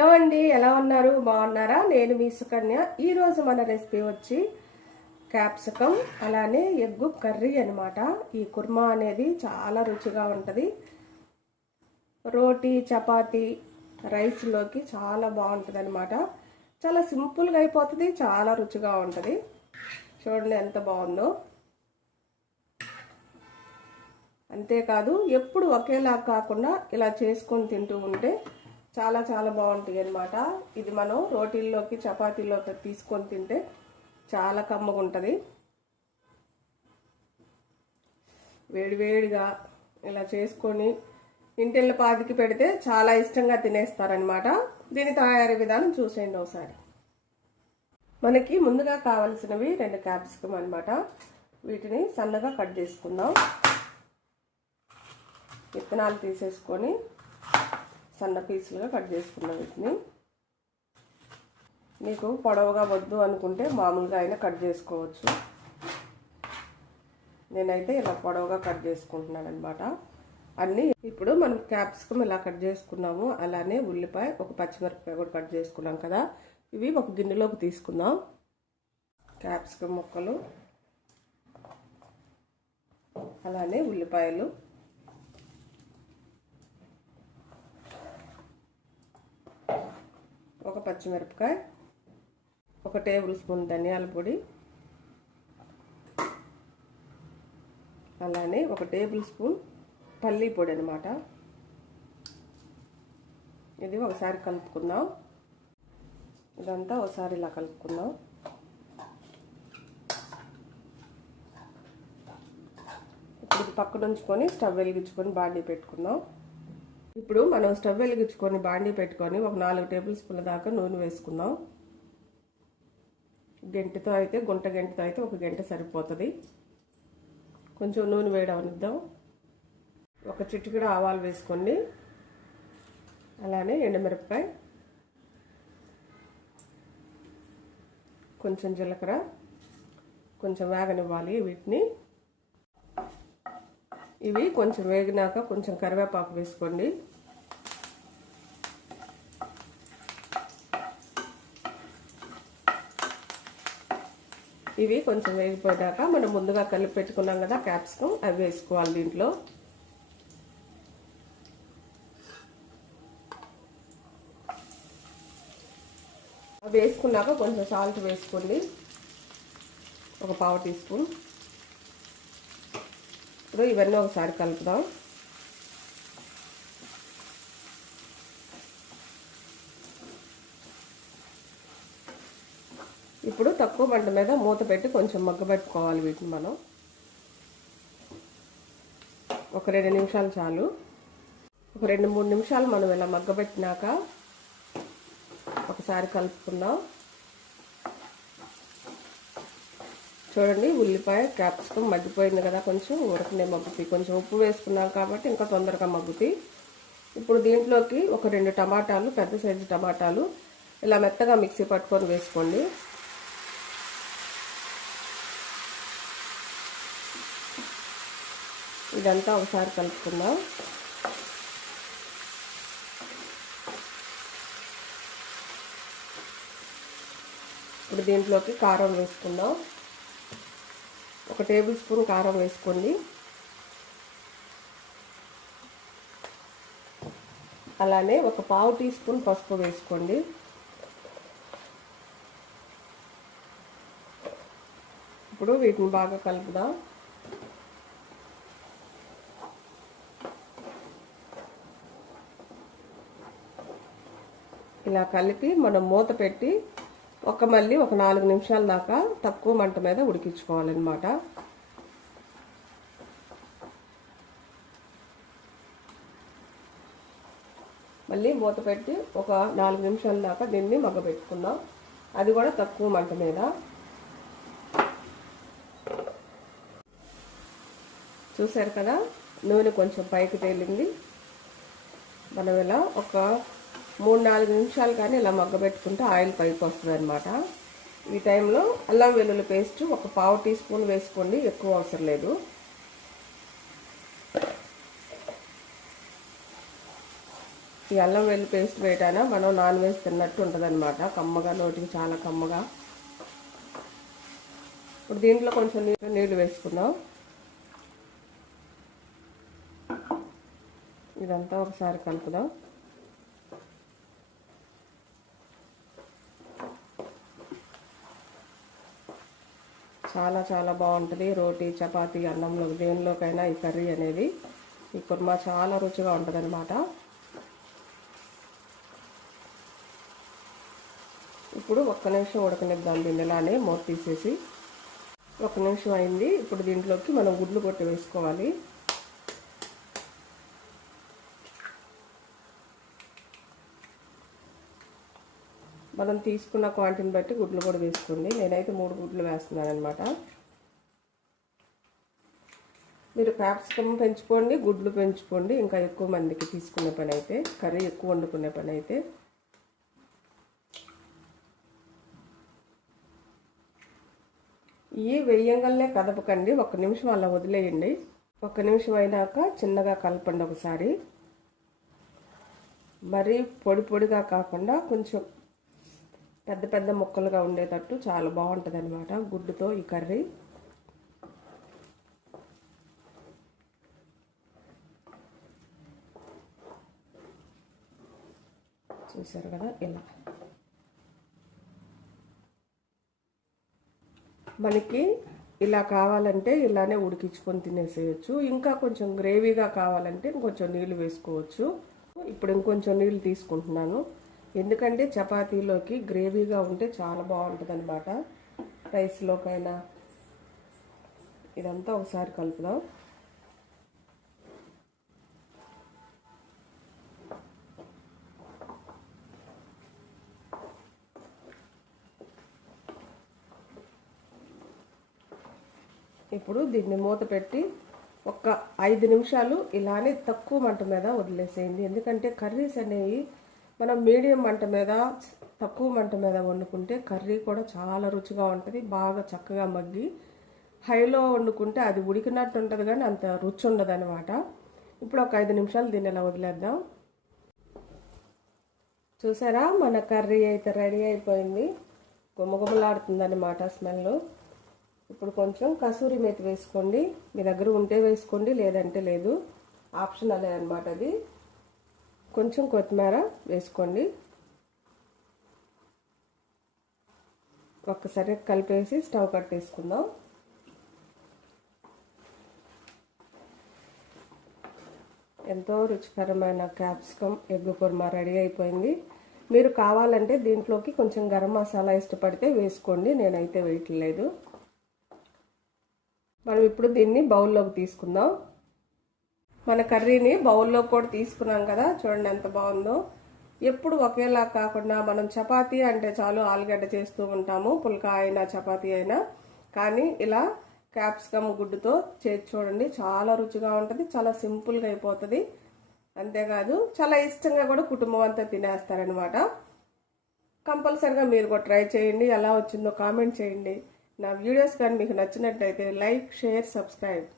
Hello అండి ఎలా ఉన్నారు? బాగున్నారా? నేను మీ సుకన్య. ఈరోజు మన రెసిపీ వచ్చి క్యాప్సికమ్ అలానే ఎగ్గు కర్రీ అనమాట ఈ కుర్మా అనేది చాలా రుచిగా ఉంటుంది. రోటీ చపాతీ రైస్లోకి చాలా బాగుంటుంది అనమాట చాలా సింపుల్గా అయిపోతుంది చాలా రుచిగా ఉంటుంది. చూడండి ఎంత బాగుందో. అంతేకాదు ఎప్పుడు ఒకేలా కాకుండా ఇలా చేసుకొని తింటూ ఉంటే చాలా చాలా బాగుంటాయి అనమాట ఇది మనం రోటీల్లోకి చపాతీలోకి తీసుకొని తింటే చాలా కమ్మగా ఉంటుంది వేడివేడిగా ఇలా చేసుకొని ఇంటిళ్ళ పాతికి పెడితే చాలా ఇష్టంగా తినేస్తారనమాట దీని తయారీ విధానం చూసేయండి ఒకసారి. మనకి ముందుగా కావలసినవి రెండు క్యాప్సికమ్ అనమాట వీటిని సన్నగా కట్ చేసుకుందాం. విత్తనాలు తీసేసుకొని సన్న పీసులుగా కట్ చేసుకున్న వీటిని. మీకు పొడవుగా వద్దు అనుకుంటే మామూలుగా అయినా కట్ చేసుకోవచ్చు. నేనైతే ఇలా పొడవుగా కట్ చేసుకుంటున్నాను అనమాట అన్నీ ఇప్పుడు మనం క్యాప్సికమ్ ఇలా కట్ చేసుకున్నాము. అలానే ఉల్లిపాయ ఒక పచ్చిమిరపకాయ కూడా కట్ చేసుకున్నాం కదా. ఇవి ఒక గిన్నెలోకి తీసుకుందాం. క్యాప్సికమ్ ముక్కలు. అలానే ఉల్లిపాయలు. ఒక పచ్చిమిరపకాయ ఒక టేబుల్ స్పూన్ ధనియాల పొడి అలానే ఒక టేబుల్ స్పూన్ పల్లీ పొడి అనమాట ఇది ఒకసారి కలుపుకుందాం. ఇదంతా ఒకసారి ఇలా కలుపుకుందాం. ఇప్పుడు ఇది పక్కన ఉంచుకొని స్టవ్ వెలిగించుకొని బాడీ పెట్టుకుందాం. ఇప్పుడు మనం స్టవ్ వెలిగించుకొని బాండీ పెట్టుకొని ఒక నాలుగు టేబుల్ స్పూన్ల దాకా నూనె వేసుకుందాం. గంటతో అయితే గుంట గంటతో అయితే ఒక గంట సరిపోతుంది. కొంచెం నూనె వేయడనిద్దాం ఒక చిటికెడు ఆవాలు వేసుకోండి. అలానే ఎండుమిరపకాయ కొంచెం జీలకర్ర కొంచెం వేగనివ్వాలి వీటిని. ఇవి కొంచెం వేగినాక కొంచెం కరివేపాకు వేసుకోండి. ఇవి కొంచెం వేగిపోయాక మనం ముందుగా కలిపి పెట్టుకున్నాం కదా క్యాప్సికమ్ అవి వేసుకోవాలి దీంట్లో. అవి వేసుకున్నాక కొంచెం సాల్ట్ వేసుకోండి. ఒక పావు టీ స్పూన్. ఇప్పుడు ఇవన్నీ ఒకసారి కలుపుదాం. ఇప్పుడు తక్కువ మంట మీద మూత పెట్టి కొంచెం మగ్గబెట్టుకోవాలి వీటిని మనం. ఒక రెండు నిమిషాలు చాలు. ఒక రెండు మూడు నిమిషాలు మనం ఇలా మగ్గబెట్టినాక ఒకసారి కలుపుకుందాం. చూడండి ఉల్లిపాయ క్యాప్సికమ్ మగ్గిపోయింది కదా కొంచెం. ఉడకనే మగ్గుతాయి కొంచెం ఉప్పు వేసుకున్నాం కాబట్టి ఇంకా తొందరగా మగ్గుతాయి ఇప్పుడు దీంట్లోకి ఒక రెండు టమాటాలు పెద్ద సైజు టమాటాలు ఇలా మెత్తగా మిక్సీ పట్టుకొని వేసుకోండి. ఇదంతా ఒకసారి కలుపుకుందాం. ఇప్పుడు దీంట్లోకి కారం వేసుకుందాం. ఒక టేబుల్ స్పూన్ కారం వేసుకోండి. అలానే ఒక పావు టీ స్పూన్ పసుపు వేసుకోండి. ఇప్పుడు వీటిని బాగా కలుపుదాం. ఇలా కలిపి మనం మూత పెట్టి ఒక మళ్ళీ ఒక నాలుగు నిమిషాల దాకా తక్కువ మంట మీద ఉడికించుకోవాలన్నమాట. మళ్ళీ మూత పెట్టి ఒక నాలుగు నిమిషాల దాకా దీన్ని మగ్గబెట్టుకుందాం. అది కూడా తక్కువ మంట మీద. చూసారు కదా? నూనె కొంచెం పైకి తేలింది. మనం ఇలా ఒక మూడు నాలుగు నిమిషాలు కానీ ఇలా మగ్గబెట్టుకుంటే ఆయిల్ పైకి వస్తుంది అనమాట ఈ టైంలో అల్లం వెల్లుల్లి పేస్ట్ ఒక పావు టీ స్పూన్ వేసుకోండి ఎక్కువ అవసరం లేదు. ఈ అల్లం వెల్లి పేస్ట్ వేయటాన మనం నాన్ వెజ్ తిన్నట్టు ఉంటుంది కమ్మగా నోటికి చాలా కమ్మగా. ఇప్పుడు దీంట్లో కొంచెం నీళ్ళు నీళ్ళు వేసుకుందాం. ఇదంతా ఒకసారి కలుపుదాం. చాలా చాలా బాగుంటుంది. రోటీ చపాతీ అన్నంలో దేనిలోకైనా ఈ కర్రీ అనేది ఈ కుర్మా చాలా రుచిగా ఉంటుంది అనమాట ఇప్పుడు ఒక్క నిమిషం ఉడకనిద్దాం దీన్ని ఇలానే మూత తీసేసి. ఒక నిమిషం అయింది. ఇప్పుడు దీంట్లోకి మనం గుడ్లు కొట్టి వేసుకోవాలి. మనం తీసుకున్న క్వాంటిటీని బట్టి గుడ్లు కూడా వేసుకోండి నేనైతే మూడు గుడ్లు వేస్తున్నాను అనమాట మీరు క్యాప్సికమ్ పెంచుకోండి గుడ్లు పెంచుకోండి. ఇంకా ఎక్కువ మందికి తీసుకునే పని అయితే కర్రీ ఎక్కువ వండుకునే పని అయితే. ఈ వెయ్యంగల్నే కదపకండి. ఒక నిమిషం అలా వదిలేయండి. ఒక నిమిషం అయినాక చిన్నగా కలపండి ఒకసారి. మరీ పొడి పొడిగా కాకుండా కొంచెం పెద్ద పెద్ద ముక్కలుగా ఉండేటట్టు చాలా బాగుంటుంది అనమాట గుడ్డుతో ఈ కర్రీ. చూసారు కదా ఇలా. మనకి ఇలా కావాలంటే ఇలానే ఉడికించుకొని తినేసేయచ్చు. ఇంకా కొంచెం గ్రేవీగా కావాలంటే కొంచెం నీళ్ళు వేసుకోవచ్చు. ఇప్పుడు ఇంకొంచెం నీళ్ళు తీసుకుంటున్నాను. ఎందుకంటే చపాతీలోకి గ్రేవీగా ఉంటే చాలా బాగుంటుంది అనమాట రైస్లోకైనా. ఇదంతా ఒకసారి కలుపుదాం. ఇప్పుడు దీన్ని మూత పెట్టి ఒక ఐదు నిమిషాలు ఇలానే తక్కువ మంట మీద వదిలేసేయండి. ఎందుకంటే కర్రీస్ అనేవి మనం మీడియం మంట మీద తక్కువ మంట మీద వండుకుంటే కర్రీ కూడా చాలా రుచిగా ఉంటుంది బాగా చక్కగా మగ్గి హైలో వండుకుంటే అది ఉడికినట్టు ఉంటుంది కానీ అంత రుచి ఉండదు అనమాట ఇప్పుడు ఒక ఐదు నిమిషాలు దీన్ని ఇలా వదిలేద్దాం. చూసారా? మన కర్రీ అయితే రెడీ అయిపోయింది. గుమగుమలాడుతుందన్నమాట స్మెల్. ఇప్పుడు కొంచెం కసూరి మేతి వేసుకోండి. మీ దగ్గర ఉంటే వేసుకోండి లేదంటే లేదు. ఆప్షన్ అనమాట అది. కొంచెం కొత్తిమీర వేసుకోండి. ఒక్కసారి కలిపేసి స్టవ్ కట్టేసుకుందాం. ఎంతో రుచికరమైన క్యాప్సికమ్ ఎగ్ కుర్మా రెడీ అయిపోయింది. మీరు కావాలంటే దీంట్లోకి కొంచెం గరం మసాలా ఇష్టపడితే వేసుకోండి నేనైతే వేయట్లేదు. మనం ఇప్పుడు దీన్ని బౌల్లోకి తీసుకుందాం. మన కర్రీని బౌల్లో కూడా తీసుకున్నాం కదా. చూడండి ఎంత బాగుందో. ఎప్పుడు ఒకేలా కాకుండా మనం చపాతీ అంటే చాలు ఆలుగడ్డ చేస్తూ ఉంటాము. పుల్కా అయినా చపాతీ అయినా. కానీ ఇలా క్యాప్సికమ్ గుడ్డుతో చేసి చూడండి. చాలా రుచిగా ఉంటుంది. చాలా సింపుల్గా అయిపోతుంది. అంతేకాదు చాలా ఇష్టంగా కూడా కుటుంబం అంతా తినేస్తారనమాట కంపల్సరిగా మీరు కూడా ట్రై చేయండి. ఎలా వచ్చిందో కామెంట్ చేయండి. నా వీడియోస్ కానీ మీకు నచ్చినట్లయితే లైక్ షేర్ సబ్స్క్రైబ్.